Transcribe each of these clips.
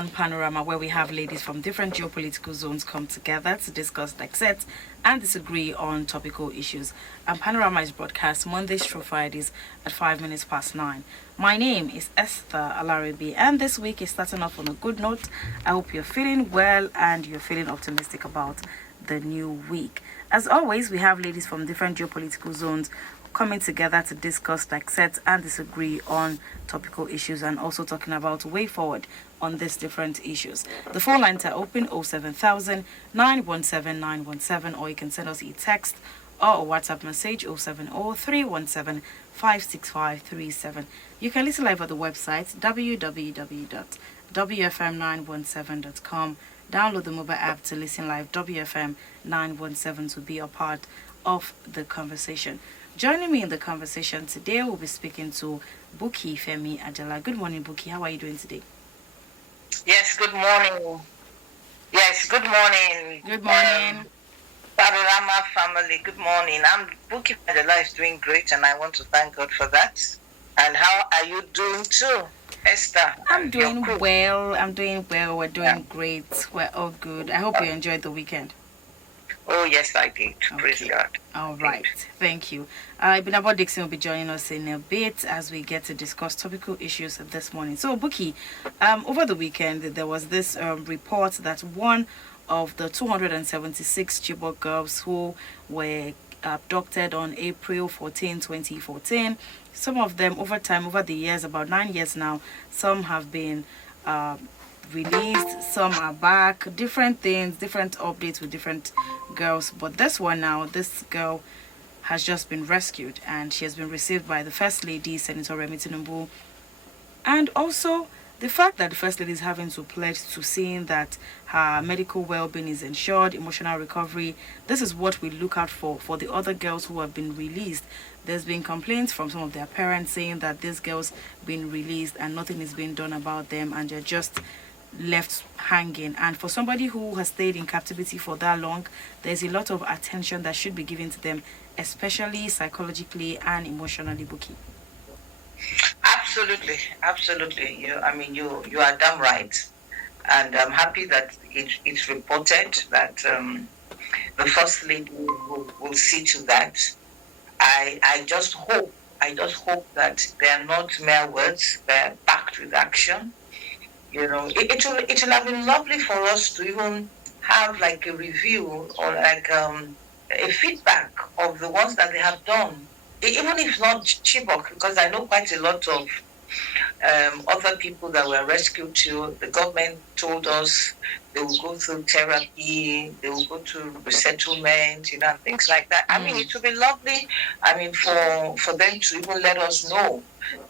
on Panorama, where we have ladies from different geopolitical zones come together to discuss, dissect, and disagree on topical issues. And Panorama is broadcast Mondays through Fridays at 5 minutes past 9. My name is Esther Alaribi, and this week is starting off on a good note. I hope you're feeling well and you're feeling optimistic about the new week. As always, we have ladies from different geopolitical zones coming together to discuss, dissect, and disagree on topical issues, and also talking about way forward on these different issues. The phone lines are open: 07000 917 917, or you can send us a text or a WhatsApp message: 070 317 56537. You can listen live at the website www.wfm917.com. Download the mobile app to listen live. WFM 917 to be a part of the conversation. Joining me in the conversation today, we'll be speaking to Buki Femi Ajala. Good morning, Buki. How are you doing today? Yes, good morning. Yes, good morning. Good morning. Panorama family, good morning. I'm Buki Ajala is doing great, and I want to thank God for that. And how are you doing too, Esther? I'm doing well. We're doing great. We're all good. I hope you enjoyed the weekend. Oh, yes, I did. Okay. Praise God. All right. Thank you. Ibinabo Dixon will be joining us in a bit as we get to discuss topical issues this morning. So, Buki, over the weekend, there was this report that one of the 276 Chibok girls who were abducted on April 14, 2014, some of them over the years, about 9 years now, some have been released, some are back, different things, different updates with different girls. But this girl has just been rescued, and she has been received by the First Lady, Senator Remi Tinubu. And also the fact that the First Lady is having to pledge to seeing that her medical well-being is ensured, emotional recovery. This is what we look out for the other girls who have been released. There's been complaints from some of their parents saying that these girls been released and nothing is being done about them, and they're just left hanging. And for somebody who has stayed in captivity for that long, there's a lot of attention that should be given to them, especially psychologically and emotionally, Buki. Absolutely. You are damn right, and I'm happy that it's reported that the First Lady will see to that. I just hope that they are not mere words; they're backed with action. It will have been lovely for us to even have like a review or like a feedback of the ones that they have done, even if not Chibok, because I know quite a lot of other people that were rescued too. The government told us they will go through therapy, they will go to resettlement, and things like that. I mean, it would be lovely, for them to even let us know.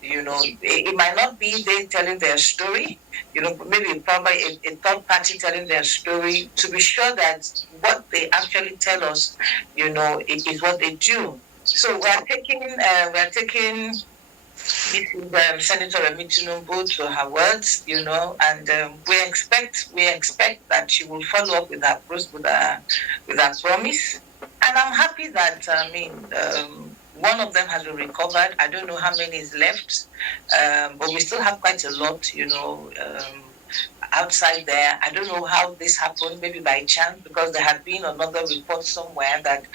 It might not be they telling their story, maybe probably a third party telling their story, to be sure that what they actually tell us, it is what they do. So we are taking Senator Remi Tinubu to her words, and we expect that she will follow up with her promise. And I'm happy that one of them has been recovered. I don't know how many is left, but we still have quite a lot, outside there. I don't know how this happened, maybe by chance, because there had been another report somewhere that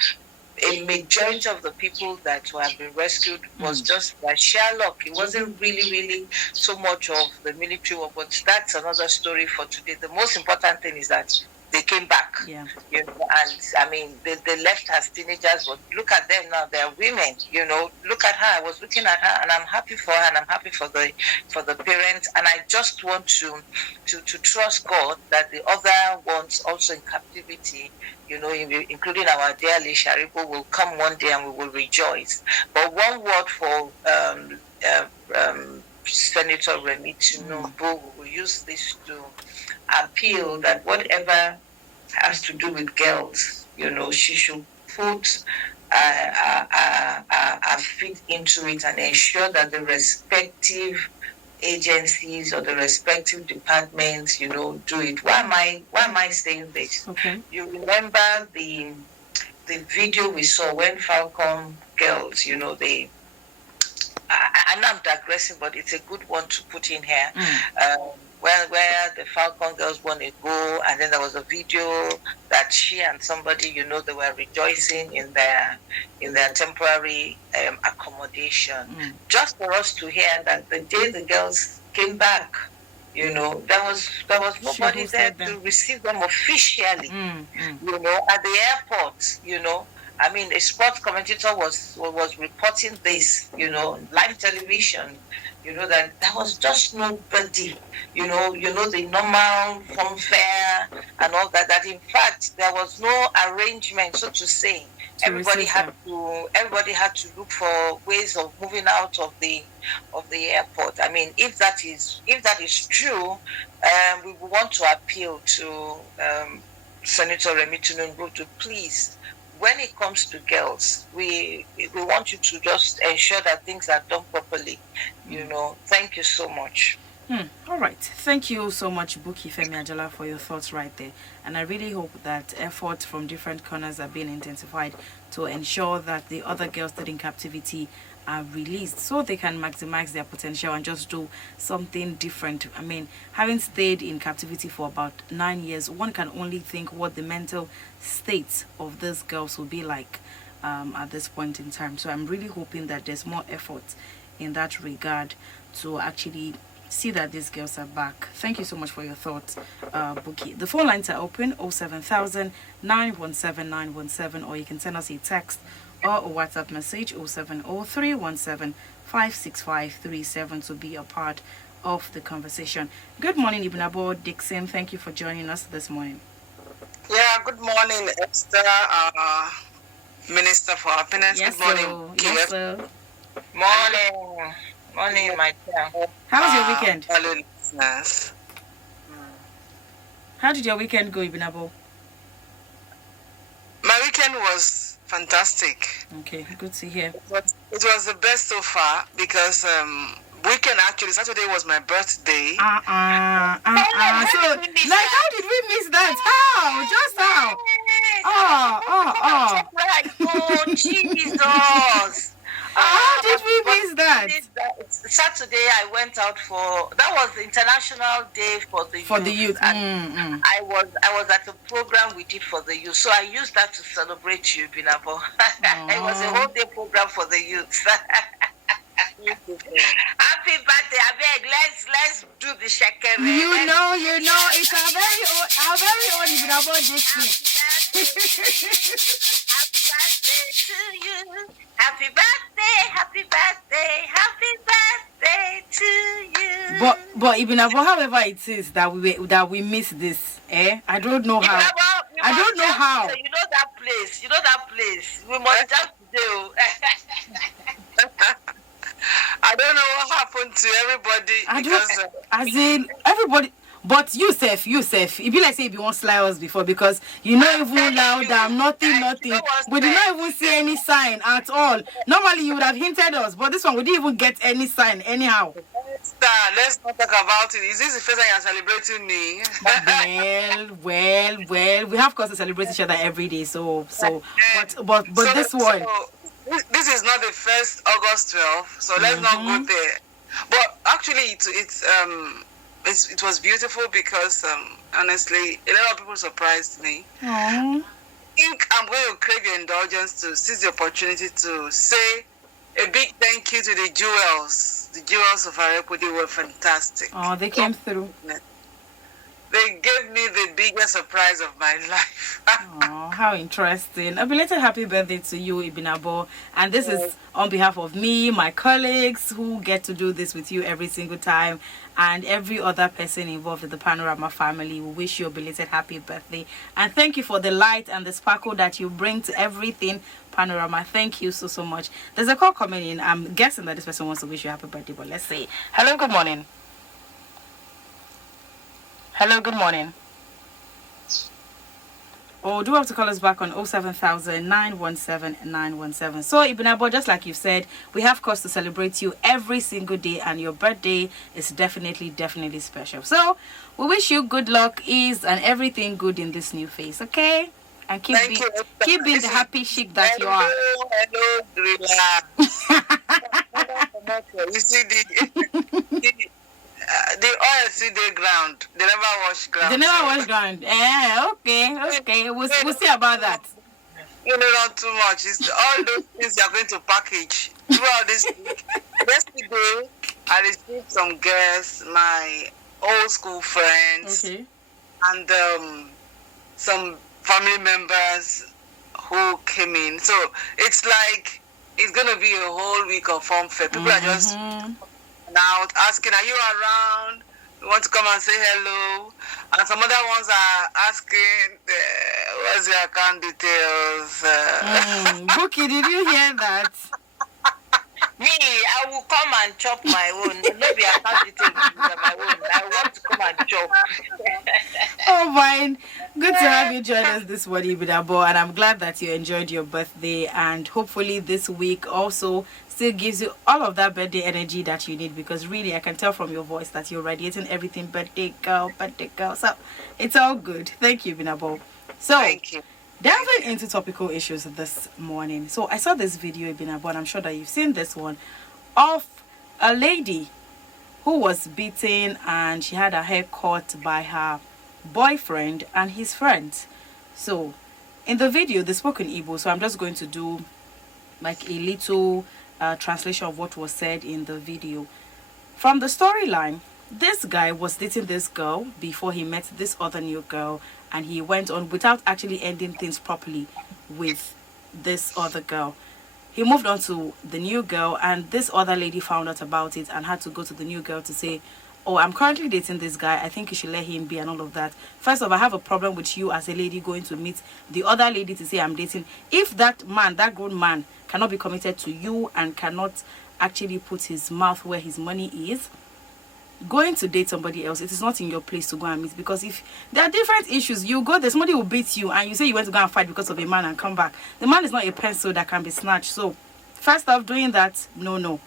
a majority of the people that have been rescued was just by sheer luck. It wasn't really so much of the military work, but that's another story for today. The most important thing is that they came back. Yeah. And they left as teenagers, but look at them now, they're women. Look at her. I was looking at her, and I'm happy for her, and I'm happy for the parents. And I just want to trust God that the other ones also in captivity, including our dear Lee Sharibo, will come one day and we will rejoice. But one word for Senator Remi Tinubu, we will use this to appeal that whatever has to do with girls, she should put a feet into it and ensure that the respective agencies or the respective departments, do it. Why am I saying this? Okay. You remember the video we saw when Falcon girls, they I know I'm digressing, but it's a good one to put in here. where the Falcon girls won a goal, and then there was a video that she and somebody, they were rejoicing in their temporary accommodation. Just for us to hear that the day the girls came back, there was nobody there to receive them officially. At the airport, I mean, a sports commentator was reporting this, live television, that there was just nobody, the normal fanfare and all that. That in fact there was no arrangement, so to say. Everybody had to look for ways of moving out of the airport. I mean, if that is true, we want to appeal to Senator Remi Tunungu to please, when it comes to girls, we want you to just ensure that things are done properly. Thank you so much. All right. Thank you so much, Buki Femi Ajala, for your thoughts right there. And I really hope that efforts from different corners are being intensified to ensure that the other girls that in captivity are released so they can maximize their potential and just do something different. I mean, having stayed in captivity for about 9 years, one can only think what the mental state of these girls will be like at this point in time. So I'm really hoping that there's more effort in that regard to actually see that these girls are back. Thank you so much for your thoughts, Buki. The phone lines are open, 07000 917 917, or you can send us a text or a WhatsApp message, 070 56537, to be a part of the conversation. Good morning, Ibnabo Dixon. Thank you for joining us this morning. Yeah, good morning, Esther, Minister for Happiness. Yes, good morning. Yes, sir. Morning, my dear. How was your weekend? Hello, listeners. How did your weekend go, Ibnabo? My weekend was fantastic. Okay, good to hear. It was the best so far because weekend, actually, Saturday was my birthday. So, like, how did we miss that? How? Just how? Oh, Jesus. How did we miss that? Saturday, I went out that was the International Day for the youth. And I was at a program we did for the youth, so I used that to celebrate you, Binabo. It was a whole day program for the youth. Happy birthday! I beg, let's do the shakere. You know, it's our very own Ibnabo Dixon. Happy birthday, happy birthday, happy birthday to you. But Ibnabo, however it is that we miss this, I don't know how. I don't know how. You know that place. We must jump today. I don't know what happened to everybody as in everybody. But Yusef, it be like say you won't sly us before, because you know even loud, nothing. We did not even see any sign at all. Normally you would have hinted us, but this one we didn't even get any sign anyhow. Let's not talk about it. Is this the first time you're celebrating me? well, we have cause to celebrate each other every day. So but this one. So this is not the first August 12th, so let's not go there. But actually, it was beautiful because, honestly, a lot of people surprised me. Aww. I think I'm going to crave your indulgence to seize the opportunity to say a big thank you to the jewels. The jewels of Arepo, they were fantastic. Oh, they came through. They gave me the biggest surprise of my life. Oh, how interesting. A belated happy birthday to you, Ibnabo. And this is on behalf of me, my colleagues who get to do this with you every single time, and every other person involved in the Panorama family. We wish you a belated happy birthday. And thank you for the light and the sparkle that you bring to everything Panorama. Thank you so much. There's a call coming in. I'm guessing that this person wants to wish you a happy birthday, but let's see. Hello, good morning. Hello, good morning. Oh, do have to call us back on 07000 917 917. So, Ibnabo, just like you said, we have cause to celebrate you every single day, and your birthday is definitely special. So, we wish you good luck, ease, and everything good in this new phase, okay? And keep being the happy chic that you are. Hello, you see the oil see the ground. They never wash ground. They never wash ground. Okay. We'll see about that. You know, not too much. It's all those things you're going to package throughout this week. Yesterday, I received some guests, my old school friends, and some family members who came in. So it's like it's going to be a whole week of fun fair. People are just now asking, are you around? We want to come and say hello. And some other ones are asking, what's your account details? Bookie, did you hear that? Me, I will come and chop my own. Maybe I can't eat my own. I want to come and chop. Oh, fine. Good to have you join us this morning, Ibidabo, and I'm glad that you enjoyed your birthday, and hopefully this week also still gives you all of that birthday energy that you need, because really I can tell from your voice that you're radiating everything birthday girl. So it's all good. Thank you, Ibidabo. So Thank you. Delving into topical issues this morning. So I saw this video, Ibinabo, and I'm sure that you've seen this one, of a lady who was beaten and she had her hair cut by her boyfriend and his friends. So in the video, they spoke in Igbo, so I'm just going to do like a little translation of what was said in the video. From the storyline, this guy was dating this girl before he met this other new girl, and he went on without actually ending things properly with this other girl. He moved on to the new girl, and this other lady found out about it and had to go to the new girl to say, oh, I'm currently dating this guy, I think you should let him be, and all of that. First of all, I have a problem with you as a lady going to meet the other lady to say I'm dating. If that man, that grown man, cannot be committed to you and cannot actually put his mouth where his money is, going to date somebody else, it is not in your place to go and meet, because if there are different issues, you go there, somebody will beat you, and you say you went to go and fight because of a man and come back. The man is not a pencil that can be snatched. So first off, doing that, no,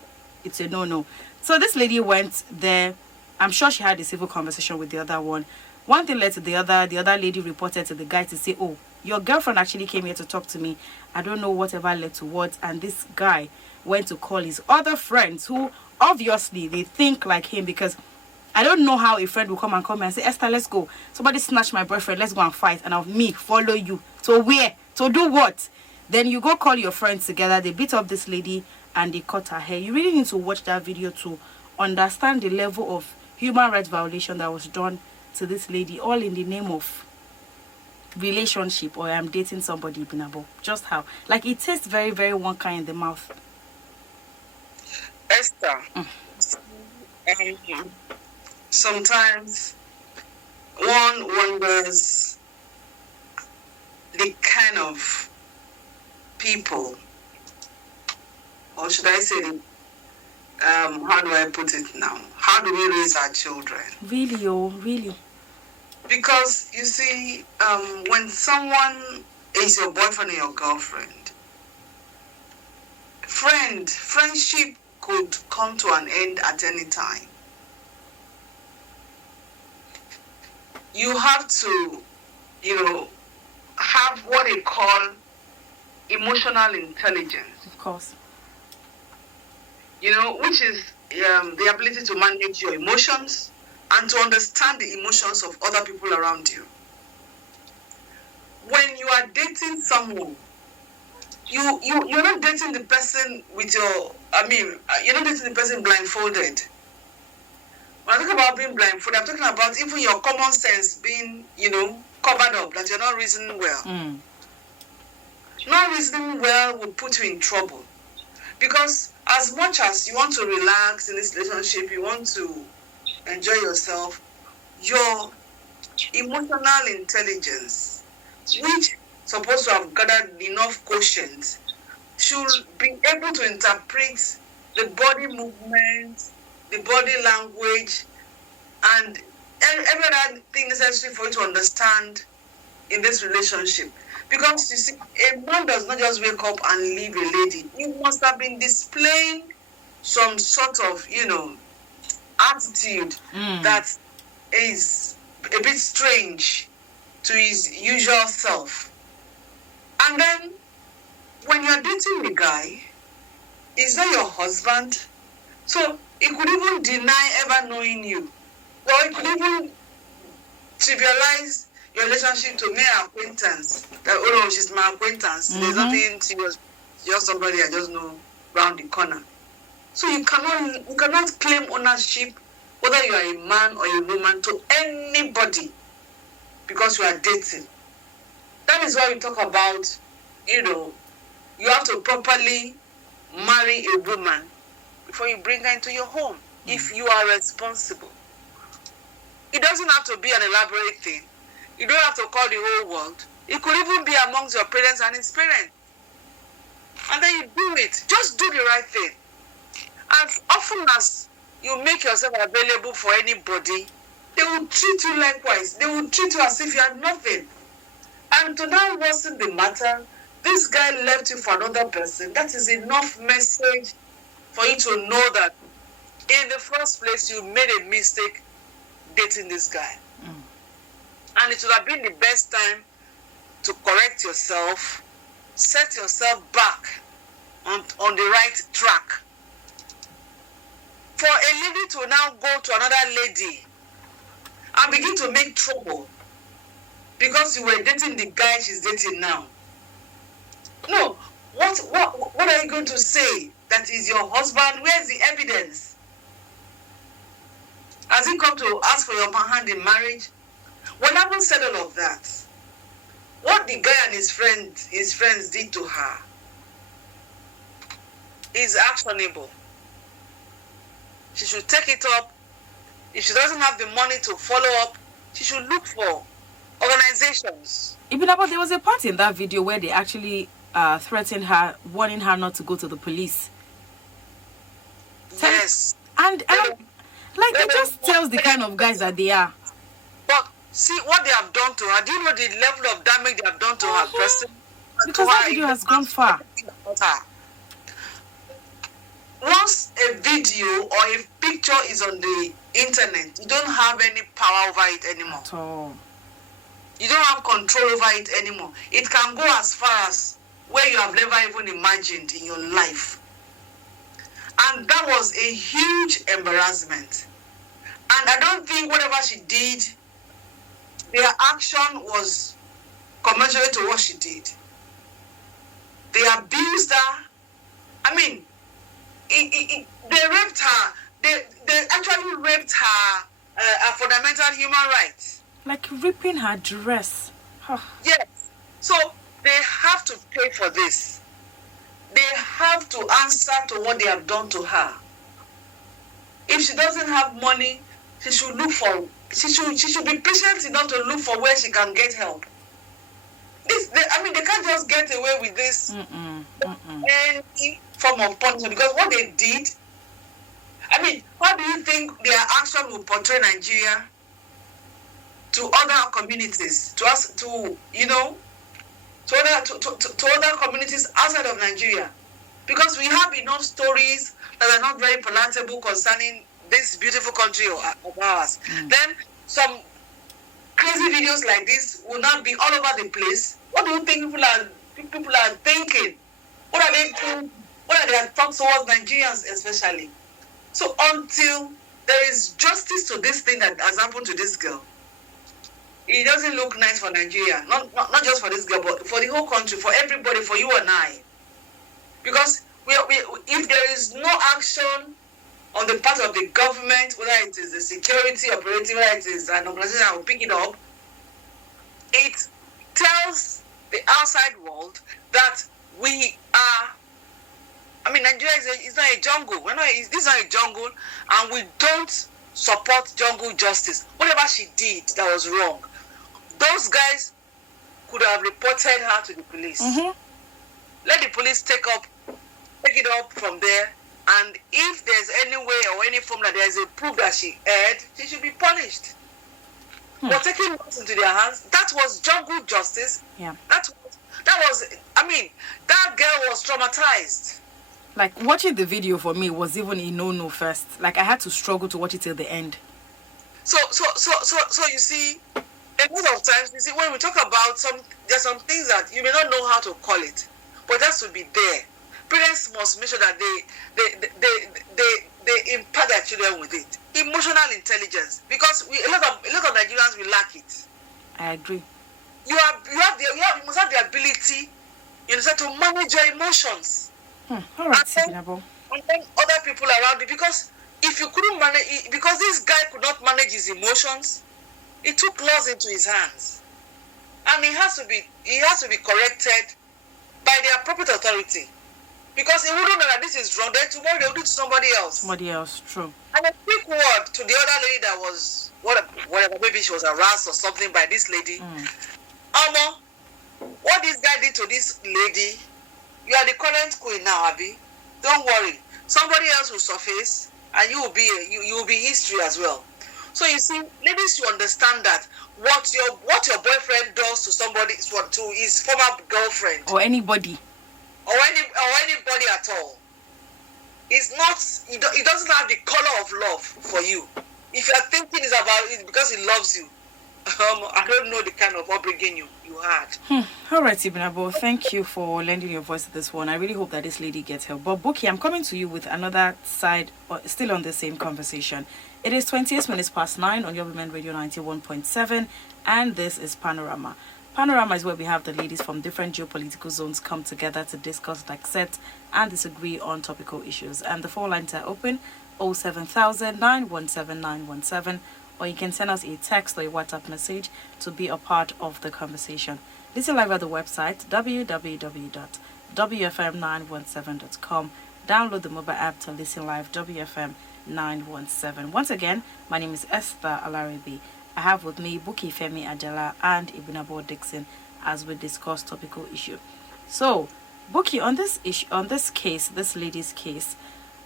it's a no. So this lady went there. I'm sure she had a civil conversation with the other one. One thing led to the other. The other lady reported to the guy to say, oh, your girlfriend actually came here to talk to me. I don't know whatever led to what. And this guy went to call his other friends, who obviously they think like him, because I don't know how a friend will come and call me and say, Esther, let's go. Somebody snatched my boyfriend, let's go and fight. And I'll me follow you. To where? To do what? Then you go call your friends together. They beat up this lady and they cut her hair. You really need to watch that video to understand the level of human rights violation that was done to this lady, all in the name of relationship, or I'm dating somebody, Binabo. Just how? Like, it tastes very, very one kind in the mouth. Esther, sometimes one wonders the kind of people, or should I say, how do I put it now? How do we raise our children? Really, really. Because you see, when someone is your boyfriend or your girlfriend, friendship could come to an end at any time. You have to, have what they call emotional intelligence. Of course. Which is the ability to manage your emotions and to understand the emotions of other people around you. When you are dating someone, you're not dating the person you're not dating the person blindfolded. When I talk about being blindfolded, I'm talking about even your common sense being, covered up, that you're not reasoning well. Not reasoning well will put you in trouble. Because as much as you want to relax in this relationship, you want to enjoy yourself, your emotional intelligence, which supposed to have gathered enough quotient, should be able to interpret the body movement, the body language, and every other thing necessary for you to understand in this relationship. Because you see, a man does not just wake up and leave a lady. He must have been displaying some sort of, attitude that is a bit strange to his usual self. And then, when you're dating a guy, is that your husband? So He could even deny ever knowing you. Or he could even trivialize your relationship to mere acquaintance. That, oh no, she's my acquaintance. There's nothing serious. Just somebody I just know round the corner. So you cannot claim ownership, whether you are a man or a woman, to anybody because you are dating. That is why we talk about, you have to properly marry a woman before you bring her into your home, if you are responsible. It doesn't have to be an elaborate thing. You don't have to call the whole world. It could even be amongst your parents and his parents. And then you do it. Just do the right thing. As often as you make yourself available for anybody, they will treat you likewise. They will treat you as if you had nothing. And to now worsen the matter, this guy left you for another person. That is enough message for you to know that in the first place you made a mistake dating this guy. And it would have been the best time to correct yourself, set yourself back on the right track. For a lady to now go to another lady and begin to make trouble because you were dating the guy she's dating now. No, what are you going to say? That is your husband? Where's the evidence? Has he come to ask for your hand in marriage? When I haven't said all of that, what the guy and his friends did to her is actionable. She should take it up. If she doesn't have the money to follow up, she should look for organizations. Ibinabo, there was a part in that video where they actually threatened her, warning her not to go to the police. Yes. And it just tells the kind of guys that they are. But see what they have done to her. Do you know the level of damage they have done to her person? Because that video has gone far. Once a video or a picture is on the internet, you don't have any power over it anymore. At all. You don't have control over it anymore. It can go as far as where you have never even imagined in your life. And that was a huge embarrassment. And I don't think whatever she did, their action was commensurate to what she did. They abused her. I mean, they raped her. They actually raped her fundamental human rights. Like ripping her dress. Yes. So they have to pay for this. They have to answer to what they have done to her. If she doesn't have money, she should look for. She should be patient enough to look for where she can get help. They can't just get away with this any form of punishment, because what they did. How do you think their action will portray Nigeria to other communities, to us, to other communities outside of Nigeria? Because we have enough stories that are not very palatable concerning this beautiful country of ours. Then some crazy videos like this will not be all over the place. What do you think people are thinking? What are they doing? What are their thoughts towards Nigerians especially? So until there is justice to this thing that has happened to this girl, it doesn't look nice for Nigeria. Not just for this girl, but for the whole country, for everybody, for you and I. Because if there is no action on the part of the government, whether it is the security operating, whether it is an organization that will pick it up, it tells the outside world that we are. Nigeria is not a jungle. This is not a jungle, and we don't support jungle justice. Whatever she did that was wrong, those guys could have reported her to the police. Let the police take it up from there, and if there's any way or any form that there's a proof that she erred, she should be punished. But taking it into their hands, that was jungle justice. Yeah. That girl was traumatized. Like, watching the video for me was even a no first. Like, I had to struggle to watch it till the end. So you see, a lot of times, you see, when we talk about there's some things that you may not know how to call it, but that should be there. Parents must make sure that they impact their children with it. Emotional intelligence, because a lot of Nigerians will lack it. I agree. You must have the ability, to manage your emotions. All right, and then other people around you, because if you couldn't manage it, because this guy could not manage his emotions, he took laws into his hands, and he has to be corrected by the appropriate authority, because he wouldn't know that this is wrong. Then tomorrow they'll do it to somebody else. Somebody else, true. And a quick word to the other lady that was whatever, maybe she was harassed or something by this lady. What this guy did to this lady, you are the current queen now, Abby. Don't worry. Somebody else will surface, and you will be history as well. So you see, ladies, you understand that what your boyfriend does to somebody, to his former girlfriend or anybody, or anybody at all, is not. It doesn't have the color of love for you. If you are thinking it's about it because he loves you, I don't know the kind of upbringing you had. All right, Ibnabo, thank you for lending your voice to this one. I really hope that this lady gets help. But Buki, I'm coming to you with another side, still on the same conversation. It is 28 minutes past 9 on your Women Radio 91.7, and this is Panorama. Panorama is where we have the ladies from different geopolitical zones come together to discuss, accept, and disagree on topical issues. And the phone lines are open, 07000 917 917, or you can send us a text or a WhatsApp message to be a part of the conversation. Listen live at the website www.wfm917.com. Download the mobile app to listen live, WFM 917. Once again, my name is Esther Alaribi. I have with me Buki Femi Ajala and Ibunabo Dixon as we discuss topical issue. So, Buki, on this issue, on this case, this lady's case,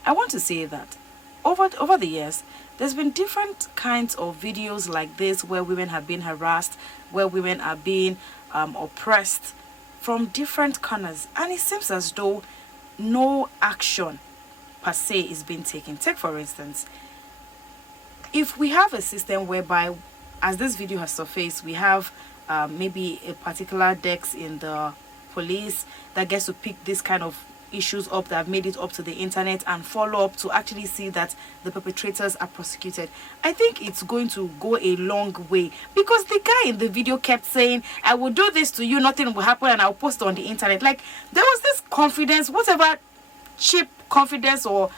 I want to say that over the years, there's been different kinds of videos like this where women have been harassed, where women are being oppressed from different corners, and it seems as though no action per se is being taken. Take for instance, if we have a system whereby, as this video has surfaced, we have maybe a particular desk in the police that gets to pick this kind of issues up, that have made it up to the internet and follow up to actually see that the perpetrators are prosecuted, I think it's going to go a long way, because the guy in the video kept saying, I will do this to you, nothing will happen, and I'll post it on the internet. Like, there was this confidence, whatever cheap confidence or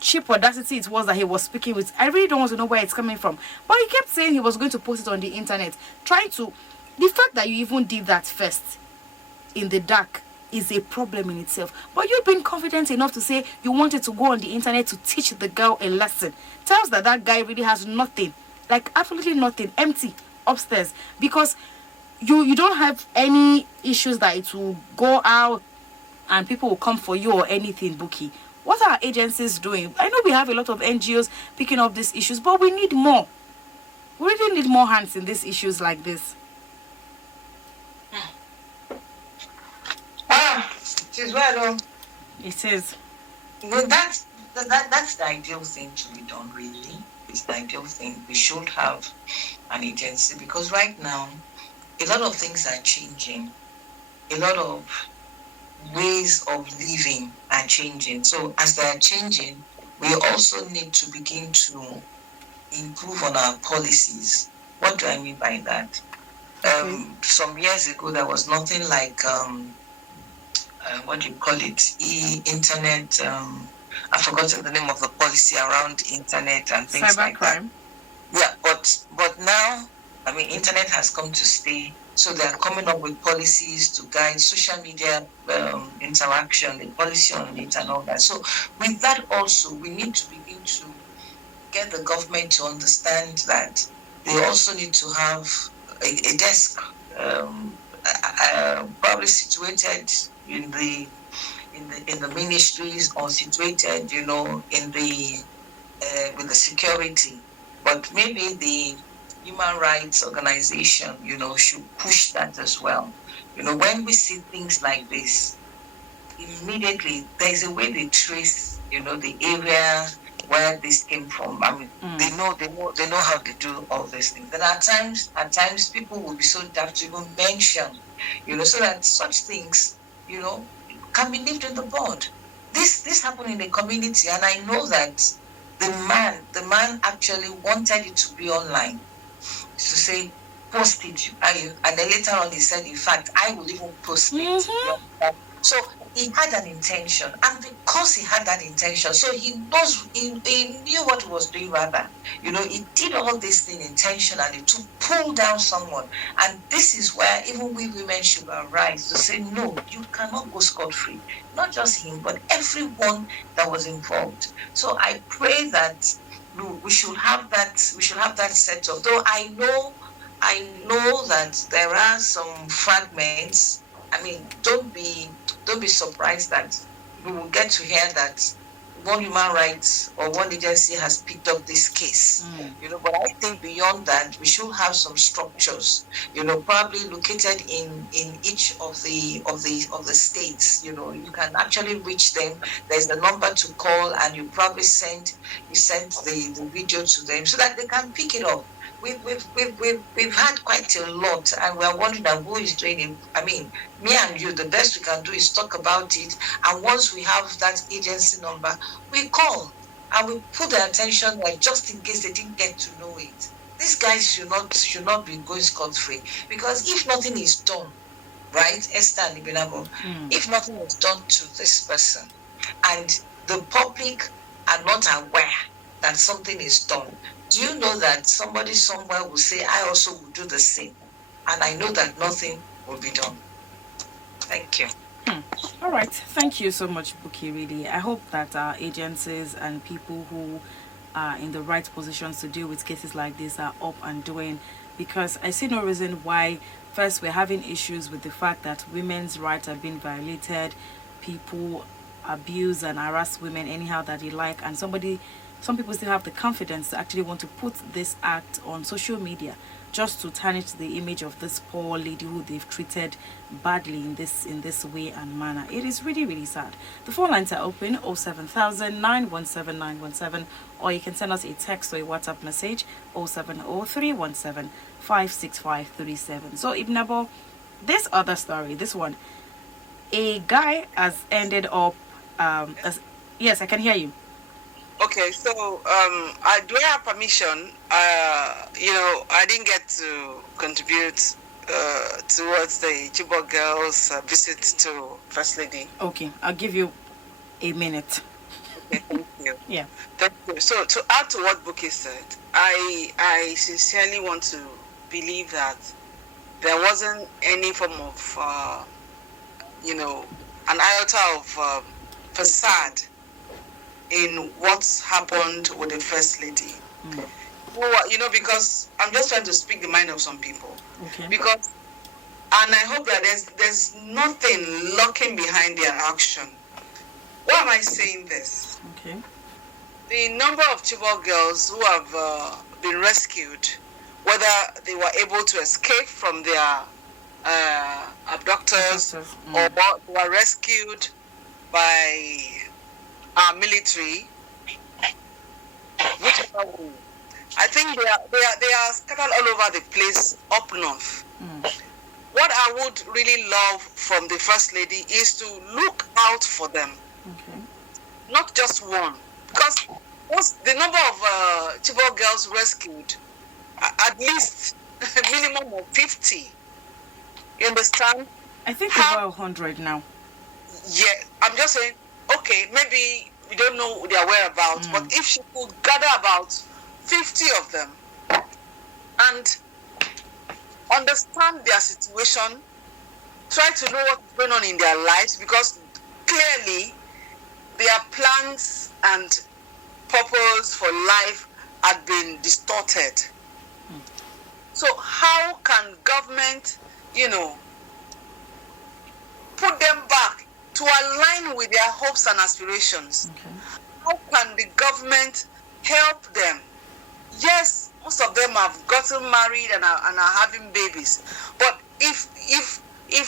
cheap audacity it was that he was speaking with. I really don't want to know where it's coming from, but he kept saying he was going to post it on the internet, trying to, the fact that you even did that first in the dark is a problem in itself. But you've been confident enough to say you wanted to go on the internet to teach the girl a lesson. Tells that guy really has nothing, like absolutely nothing, empty upstairs, because you don't have any issues that it will go out and people will come for you or anything, Buki. What are agencies doing? I know we have a lot of NGOs picking up these issues, but we need more. We really need more hands in these issues like this. It is well. It is. Well, that's the ideal thing to be done, really. It's the ideal thing. We should have an agency, because right now, a lot of things are changing. A lot of ways of living are changing. So as they are changing, we also need to begin to improve on our policies. What do I mean by that? Some years ago, there was nothing like what do you call it? Internet. I've forgotten the name of the policy around internet and things like that. Yeah, but now, I mean, internet has come to stay. So they are coming up with policies to guide social media interaction, the policy on it and all that. So with that also, we need to begin to get the government to understand that they also need to have a desk probably situated in the ministries, or situated, in the with the security. But maybe the human rights organization, should push that as well. When we see things like this, immediately there's a way they trace, the area where this came from. I mean, they know how to do all these things. And at times people will be so daft to even mention, so that such things, can be nipped in the bud. this happened in the community, and I know that the man actually wanted it to be online, to say post it, and then later on he said, in fact, I will even post it. So he had an intention, and because he had that intention, so he knew what he was doing. Rather, he did all this thing intentionally to pull down someone. And this is where even we women should arise to say, no, you cannot go scot-free. Not just him, but everyone that was involved. So I pray that we should have that set up. Though I know that there are some fragments. I mean, don't be surprised that we will get to hear that one human rights or one agency has picked up this case. But I think beyond that, we should have some structures, probably located in each of the states. You can actually reach them. There's a number to call, and you probably send the video to them so that they can pick it up. We've had quite a lot, and we're wondering who is doing it. I mean, me and you, the best we can do is talk about it, and once we have that agency number, we call and we put the attention there just in case they didn't get to know it. These guys should not be going scot-free, because if nothing is done, right, Esther and Ibinabo, if nothing is done to this person, and the public are not aware that something is done, do you know that somebody somewhere will say, I also will do the same? And I know that nothing will be done. Thank you. All right. Thank you so much, Buki, really. I hope that our agencies and people who are in the right positions to deal with cases like this are up and doing, because I see no reason why, first, we're having issues with the fact that women's rights are being violated, people abuse and harass women anyhow that they like, and some people still have the confidence to actually want to put this act on social media just to tarnish the image of this poor lady who they've treated badly in this way and manner. It is really, really sad. The phone lines are open, 07000 917 917, or you can send us a text or a WhatsApp message, 070 56537. So, Ibnabo, this other story, this one, a guy has ended up, yes, I can hear you. Okay, so do I have permission? I didn't get to contribute towards the Chibok girls' visit to First Lady. Okay, I'll give you a minute. Okay, thank you. Yeah. Thank you. So to add to what Buki said, I sincerely want to believe that there wasn't any form of, an iota of facade in what's happened with the First Lady. Because I'm just trying to speak the mind of some people. Okay. And I hope that there's nothing lurking behind their action. Why am I saying this? Okay. The number of Chibok girls who have been rescued, whether they were able to escape from their abductors or were rescued by our military, whichever way, I think they are scattered all over the place up north. What I would really love from the First Lady is to look out for them. Okay. Not just one, because the number of Chibok girls rescued, at least a minimum of 50. You understand? I think about 100 now. Yeah, I'm just saying, okay, maybe we don't know their whereabouts, but if she could gather about 50 of them and understand their situation, try to know what's going on in their lives, because clearly their plans and purpose for life had been distorted. So how can government, put them back to align with their hopes and aspirations? Okay. How can the government help them? Yes, most of them have gotten married and are having babies. But if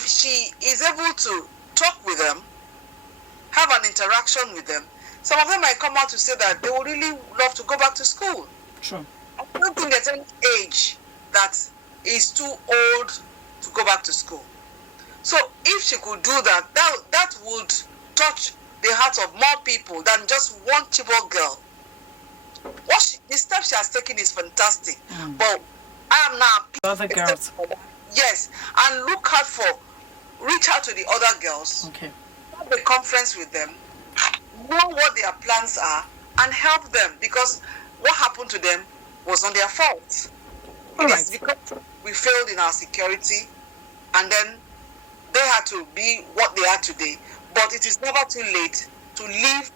she is able to talk with them, have an interaction with them, some of them might come out to say that they would really love to go back to school. True. I don't think there's any age that is too old to go back to school. So if she could do that, that would touch the heart of more people than just one Chibok girl. The step she has taken is fantastic. But I am now Other girls. Yes, and reach out to the other girls. Okay. Have a conference with them, know what their plans are, and help them, because what happened to them was not their fault. All right. It's because we failed in our security, and then they had to be what they are today. But it is never too late to live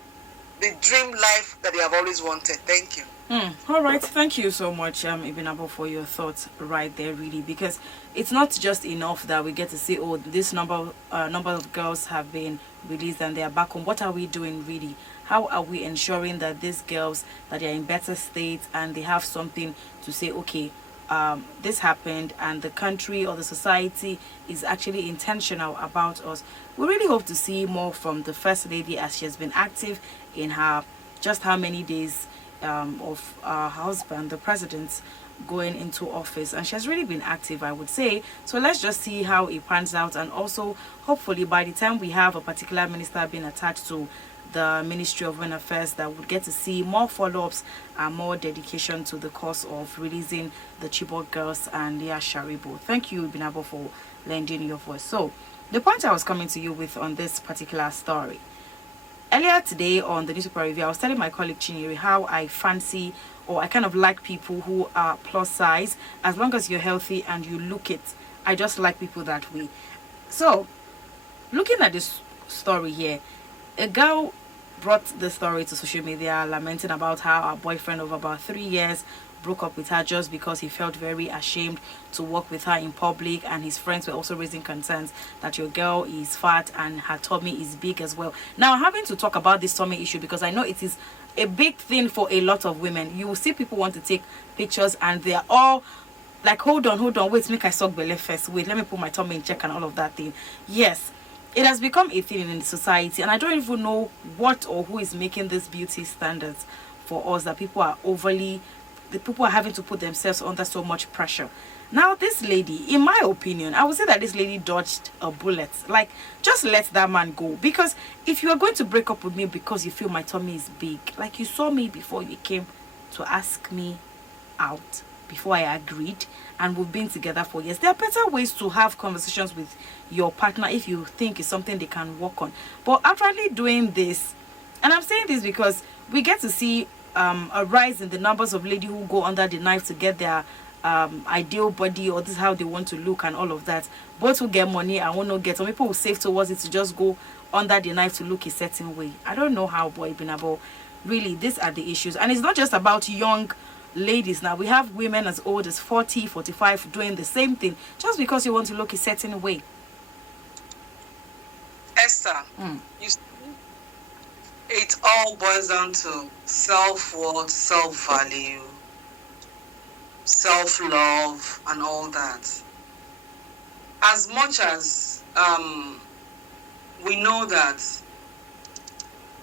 the dream life that they have always wanted. Thank you. All right, thank you so much, Ibinabo, for your thoughts right there, really, because it's not just enough that we get to see, oh, this number of girls have been released and they are back home. What are we doing, really? How are we ensuring that these girls, that they are in better state and they have something to say, okay, this happened and the country or the society is actually intentional about us? We really hope to see more from the First Lady, as she has been active in her, just how many days of her husband, the president, going into office, and she has really been active, I would say. So let's just see how it pans out, and also hopefully by the time we have a particular minister being attached to the Ministry of Women Affairs, that would get to see more follow-ups and more dedication to the cause of releasing the Chibok girls and Leah Sharibu. Thank you, Binabo, for lending your voice. So the point I was coming to you with on this particular story, earlier today on the newspaper review, I was telling my colleague Chinyere how I fancy, or I kind of like, people who are plus size. As long as you're healthy and you look it, I just like people that way. So looking at this story here, a girl brought the story to social media, lamenting about how her boyfriend of about 3 years broke up with her just because he felt very ashamed to walk with her in public, and his friends were also raising concerns that your girl is fat and her tummy is big as well. Now, having to talk about this tummy issue, because I know it is a big thing for a lot of women. You will see people want to take pictures and they're all like, hold on, wait, make I suck belly first, wait, let me put my tummy in check and all of that thing. Yes, it has become a thing in society, and I don't even know what or who is making these beauty standards for us, that people are having to put themselves under so much pressure. Now, this lady, in my opinion, I would say that this lady dodged a bullet. Like, just let that man go. Because if you are going to break up with me because you feel my tummy is big, like, you saw me before you came to ask me out, before I agreed, and we've been together for years, there are better ways to have conversations with your partner if you think it's something they can work on. But actually doing this, and I'm saying this because we get to see a rise in the numbers of ladies who go under the knife to get their ideal body, or this is how they want to look and all of that. Both will get money and will not get. Some people will save towards it to just go under the knife to look a certain way. I don't know how, boy, Binabo. Really, these are the issues. And it's not just about young ladies now. We have women as old as 40, 45 doing the same thing just because you want to look a certain way. Esther, you see, it all boils down to self-worth, self-value, self-love, and all that. As much as we know that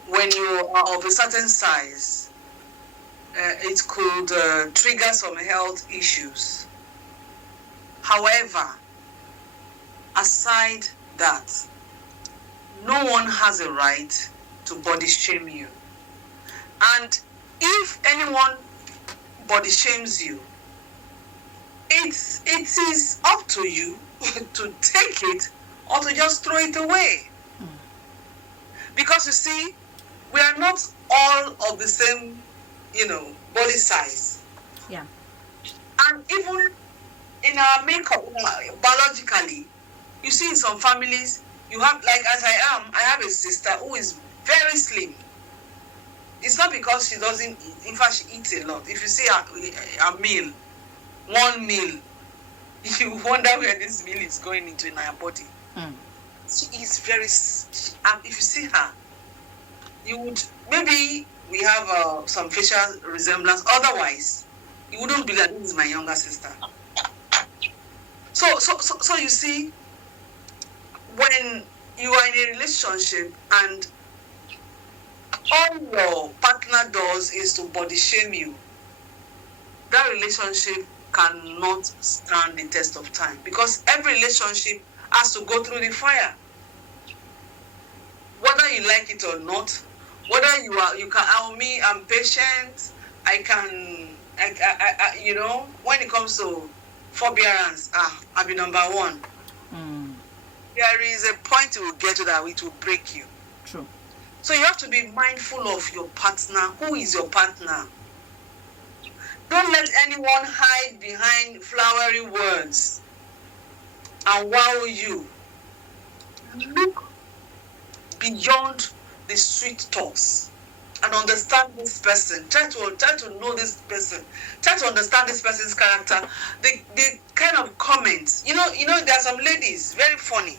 when you are of a certain size, it could trigger some health issues. However, aside that, no one has a right to body shame you. And if anyone body shames you, it is up to you to take it or to just throw it away. Because you see, we are not all of the same, body size. Yeah. And even in our makeup, biologically, you see in some families, you have, like as I have a sister who is very slim. It's not because she doesn't eat. In fact, she eats a lot. If you see a meal, one meal, you wonder where this meal is going into in her body. She is very, if you see her, you would, maybe we have some facial resemblance. Otherwise, you wouldn't believe that this is my younger sister. So you see, when you are in a relationship and all your partner does is to body shame you, that relationship cannot stand the test of time, because every relationship has to go through the fire. whether you like it or not, whether you can, I'm patient, you know, when it comes to forbearance, I'll be number one. There is a point you will get to that it will break you. True. So you have to be mindful of your partner. Who is your partner? Don't let anyone hide behind flowery words and wow you. Look beyond the sweet talks and understand this person. Try to know this person. Try to understand this person's character. The kind of comments. You know, there are some ladies, very funny.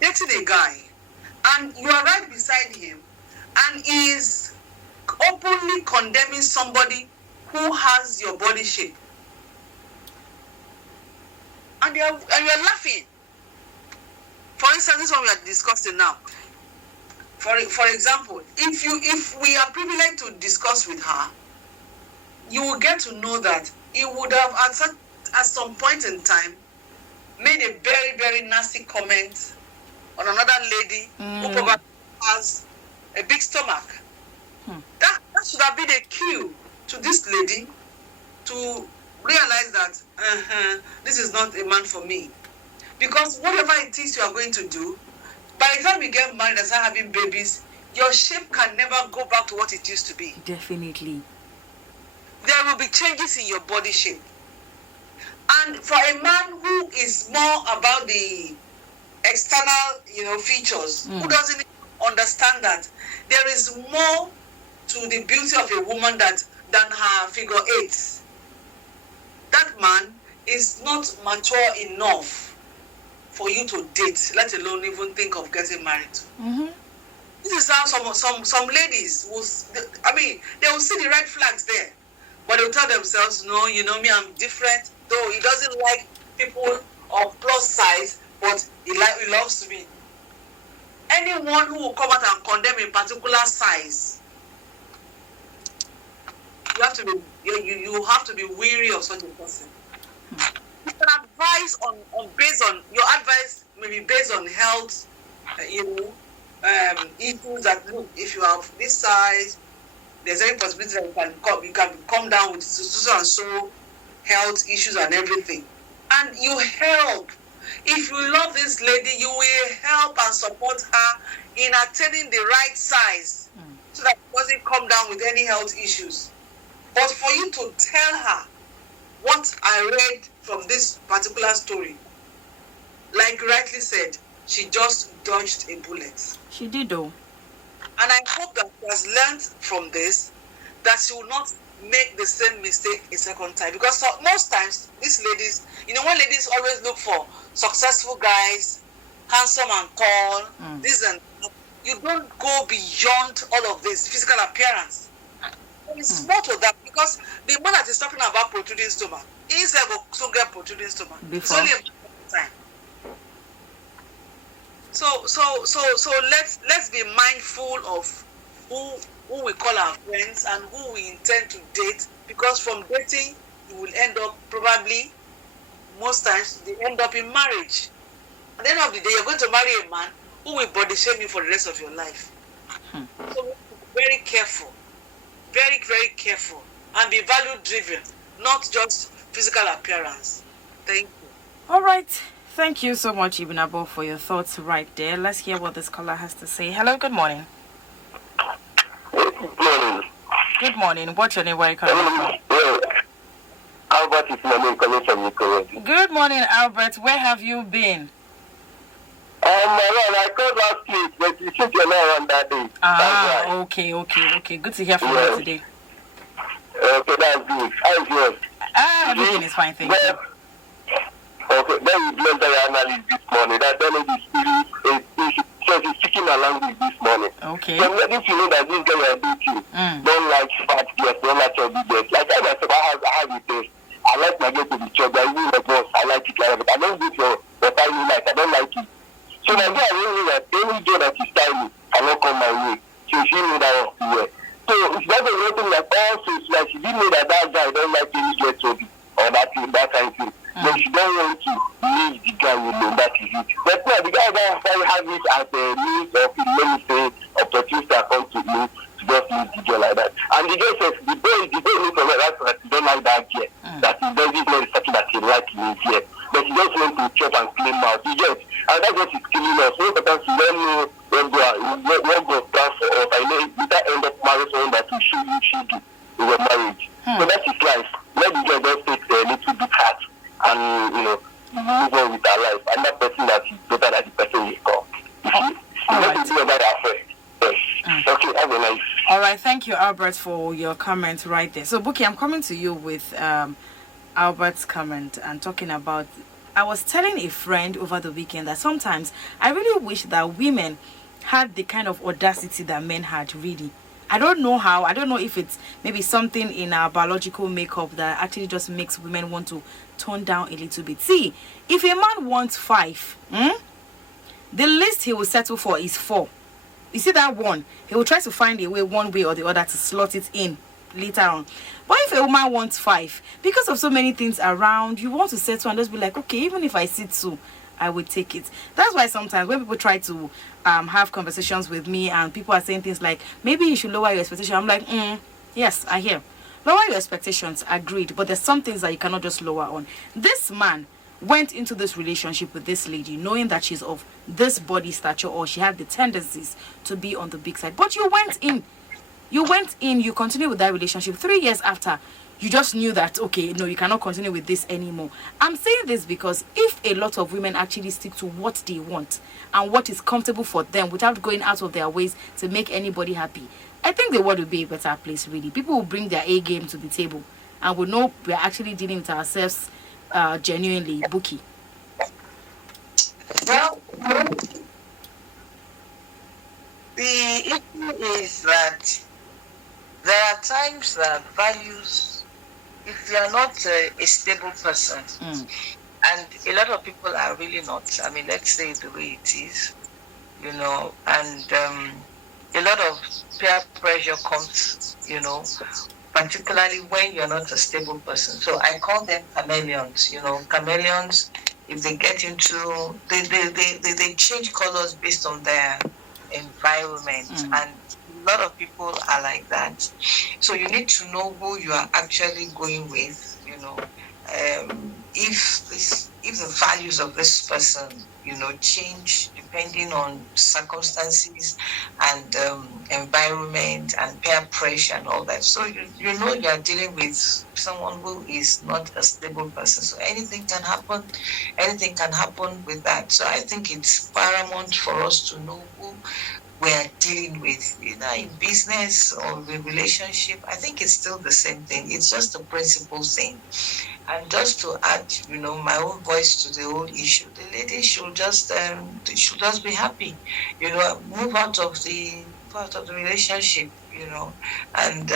Dating a guy, and you are right beside him, and he is openly condemning somebody who has your body shape. And you're laughing. For instance, this one we are discussing now. For example, if we are privileged to discuss with her, you will get to know that he would have at some point in time made a very, very nasty comment on another lady who probably has a big stomach. That should have been a cue to this lady to realize that this is not a man for me. Because whatever it is you are going to do, by the time you get married and start having babies, your shape can never go back to what it used to be. Definitely. There will be changes in your body shape. And for a man who is more about the external, features, who doesn't understand that there is more to the beauty of a woman than her figure eight, that man is not mature enough for you to date, let alone even think of getting married to. This is how some ladies will, they will see the red flags there, but they'll tell themselves, no, you know me, I'm different. Though he doesn't like people of plus size, but he loves me. Anyone who will come out and condemn a particular size, you have to be weary of such a person. You can advise based on your advice, maybe based on health, issues that look, if you have this size, there's any possibility that you can come down with so and so health issues and everything. And you help. If you love this lady, you will help and support her in attaining the right size so that it doesn't come down with any health issues. But for you to tell her what I read from this particular story, like you rightly said, she just dodged a bullet. She did though. And I hope that she has learned from this, that she will not make the same mistake a second time. Because most times, these ladies, when ladies always look for successful guys, handsome and tall, this and that, you don't go beyond all of this physical appearance. It's more to that, because the man that is talking about protruding stomach, he's able to get protruding stomach. It's only a matter of time. So let's be mindful of who we call our friends and who we intend to date, because from dating you will end up probably, most times they end up in marriage. At the end of the day, you're going to marry a man who will body shame you for the rest of your life. So be very careful, very, very careful, and be value driven, not just physical appearance. Thank you. All right. Thank you so much, Ibn Abo, for your thoughts right there. Let's hear what this caller has to say. Hello, good morning. Good morning. Good morning. What's your name? Where are you calling from? Albert is my name, coming from Recused. Good morning, Albert. Where have you been? I called last week, but you took your name on that day. Okay. Good to hear from you today. Okay, that's good. How is yours? Everything is fine, thank you. Okay, then we blend the analysis this morning. That don't know the spirit is speaking along with this morning. Okay. So I'm ready to know that this guy you are dating don't like fat girls, don't like chubby girls. Like I myself, I have a taste. I like my girl to be chubby. I really like boss. I like it like that. But I don't do for what I really like. I don't like it. So my girl really that any girl that is tiny cannot come my way. So she knew that was the way. So it's not a real thing like also it's like she didn't know that guy don't like any girl chubby or that kind of thing. But she don't want to leave the guy alone. That is it. But now the guy that have it as a means of, let me say, opportunity that come to you to just leave the girl like that. And the girl says the boy needs to realize that he don't like that girl. That he doesn't know something that he like in his ear. But he just want to chop and clean mouth. You get, and that's what he's killing us. So sometimes we don't know when God plans for us. I know we can end up marrying someone that we should do in your marriage. So that is life. Let the girl just take a little bit hard and move on with our life. And that person that is better than the person you call. Let me do about our friend. Yes. Okay, have a nice. All right, thank you, Albert, for your comment right there. So, Buki, I'm coming to you with Albert's comment and talking about. I was telling a friend over the weekend that sometimes I really wish that women had the kind of audacity that men had, really. I don't know how. I don't know if it's maybe something in our biological makeup that actually just makes women want to tone down a little bit. See, if a man wants 5, the least he will settle for is 4. You see that one? He will try to find a way, one way or the other, to slot it in later on. But if a woman wants 5, because of so many things around, you want to settle and just be like, okay, even if I sit 2, I would take it. That's why sometimes when people try to have conversations with me and people are saying things like, maybe you should lower your expectation, I'm like, yes, I hear. Lower your expectations, agreed, but there's some things that you cannot just lower on. This man went into this relationship with this lady knowing that she's of this body stature, or she had the tendencies to be on the big side. But you went in, you continued with that relationship. 3 years after, you just knew that, okay, no, you cannot continue with this anymore. I'm saying this because if a lot of women actually stick to what they want and what is comfortable for them without going out of their ways to make anybody happy, I think the world will be a better place, really. People will bring their A game to the table and will know we're actually dealing with ourselves genuinely. Buki. Well, the issue is that there are times that values, if you are not a stable person, and a lot of people are really not, I mean, let's say the way it is, and a lot of peer pressure comes, particularly when you're not a stable person. So I call them chameleons. Chameleons, if they get into, they change colors based on their environment, and a lot of people are like that. So you need to know who you are actually going with. If the values of this person, change depending on circumstances and environment and peer pressure and all that. So you are dealing with someone who is not a stable person. So anything can happen with that. So I think it's paramount for us to know who we're dealing with, in business or in relationship. I think it's still the same thing. It's just a principle thing. And just to add, my own voice to the whole issue, the lady should just be happy, move out of the relationship, and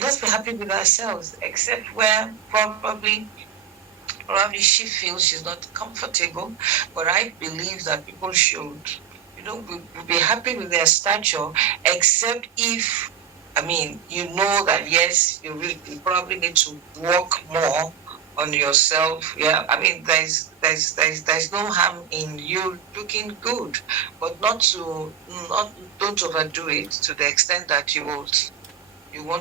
just be happy with ourselves, except where probably she feels she's not comfortable. But I believe that people should, be happy with their stature, except if, that yes, you probably need to work more on yourself. Yeah, there's no harm in you looking good, but don't overdo it to the extent that you want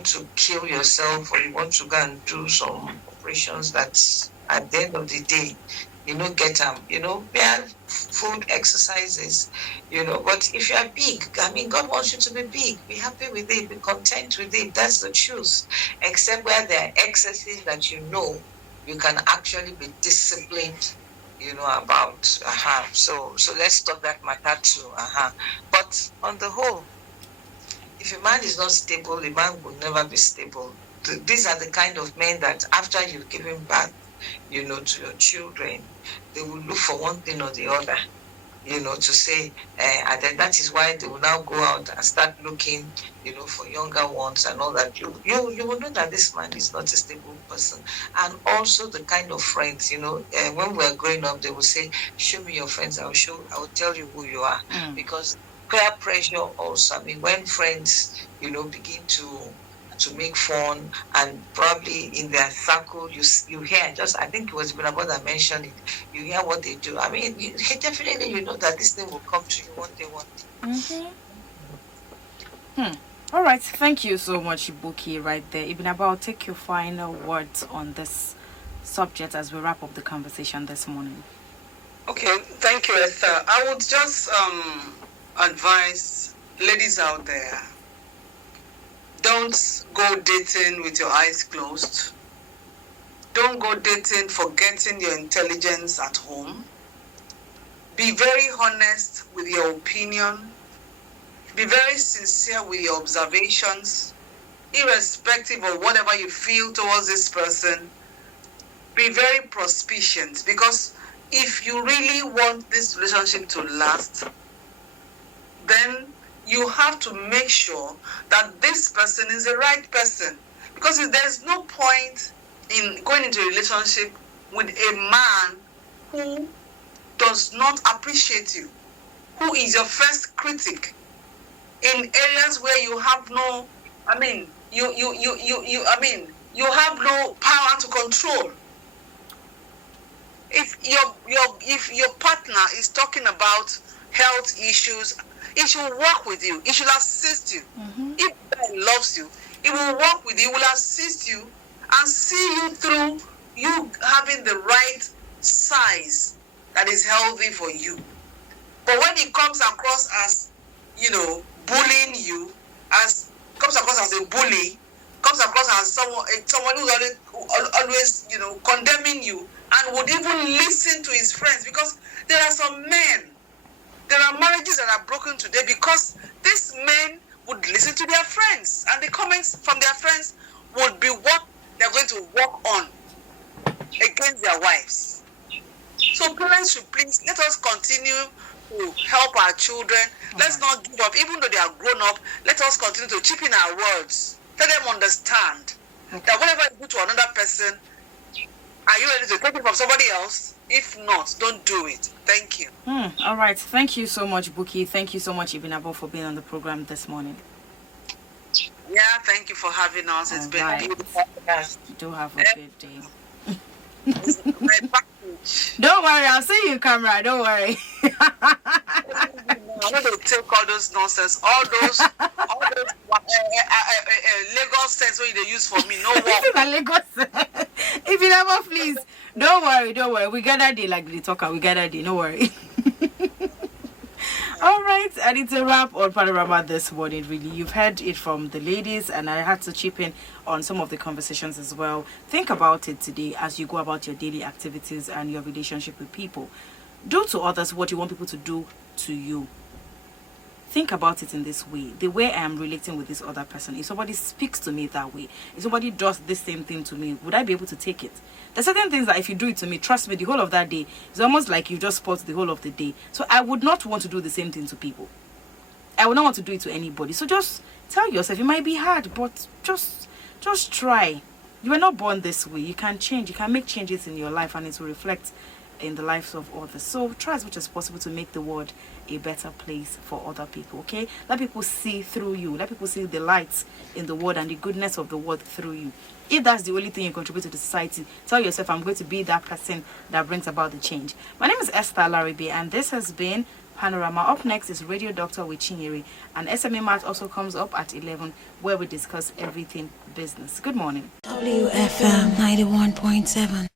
to kill yourself, or you want to go and do some operations that at the end of the day, get food, exercises, but if you are big, God wants you to be big, be happy with it, be content with it. That's the truth. Except where there are excesses that you can actually be disciplined, about. So let's stop that matter too. But on the whole, if a man is not stable, a man will never be stable. These are the kind of men that after you've given birth, to your children, they will look for one thing or the other, to say, and then that is why they will now go out and start looking, for younger ones and all that. You will know that this man is not a stable person. And also the kind of friends, when we're growing up, they will say, show me your friends, I will tell you who you are. Because peer pressure also, when friends, begin to to make fun, and probably in their circle, you hear just, I think it was Bunabo that mentioned it, you hear what they do. I mean, definitely you know that this thing will come to you one day, one day. All right, thank you so much, Ibuki, right there. Ibn Abba, I'll take your final words on this subject as we wrap up the conversation this morning. Okay, thank you, Esther. I would just advise ladies out there, don't go dating with your eyes closed. Don't go dating forgetting your intelligence at home. Be very honest with your opinion. Be very sincere with your observations, irrespective of whatever you feel towards this person. Be very prospicient, because if you really want this relationship to last, then you have to make sure that this person is the right person. Because there's no point in going into a relationship with a man who does not appreciate you, who is your first critic in areas where you have no, you have no power to control. If your partner is talking about health issues, it should work with you. It should assist you. If he loves you, it will work with you, will assist you, and see you through you having the right size that is healthy for you. But when it comes across as, bullying you, comes across as a bully, comes across as someone who's always condemning you, and would even listen to his friends, because there are some men, there are marriages that are broken today because these men would listen to their friends, and the comments from their friends would be what they're going to work on against their wives. So parents should please let us continue to help our children. Let's not give up, even though they are grown up. Let us continue to chip in our words. Let them understand that whatever you do to another person, are you ready to take it from somebody else? If not, don't do it. Thank you. All right. Thank you so much, Buki. Thank you so much, Ibn Abo, for being on the program this morning. Yeah, thank you for having us. It's been beautiful. Do have a good day. My package. Don't worry, I'll see you, camera. Don't worry. I'm going to take all those nonsense, all those Lagos sense what they use for me. No work. If you never, please, don't worry. We gather day like the talker. We gather day. No worry. All right, and it's a wrap on Panorama this morning. Really, you've heard it from the ladies, and I had to chip in on some of the conversations as well. Think about it today as you go about your daily activities and your relationship with people. Do to others what you want people to do to you. Think about it in this way. The way I am relating with this other person, if somebody speaks to me that way, if somebody does this same thing to me, would I be able to take it? There's certain things that if you do it to me, trust me, the whole of that day, it's almost like you just spoiled the whole of the day. So I would not want to do the same thing to people. I would not want to do it to anybody. So just tell yourself, it might be hard, but just try. You were not born this way. You can change. You can make changes in your life, and it will reflect in the lives of others. So try as much as possible to make the world a better place for other people. Okay, let people see through you. Let people see the lights in the world and the goodness of the world through you. If that's the only thing you contribute to the society, tell yourself, I'm going to be that person that brings about the change. My name is Esther Laribe, and this has been Panorama. Up next is Radio Doctor with Chinyere, and SMA Mart also comes up at 11, where we discuss everything business. Good morning. WFM 91.7.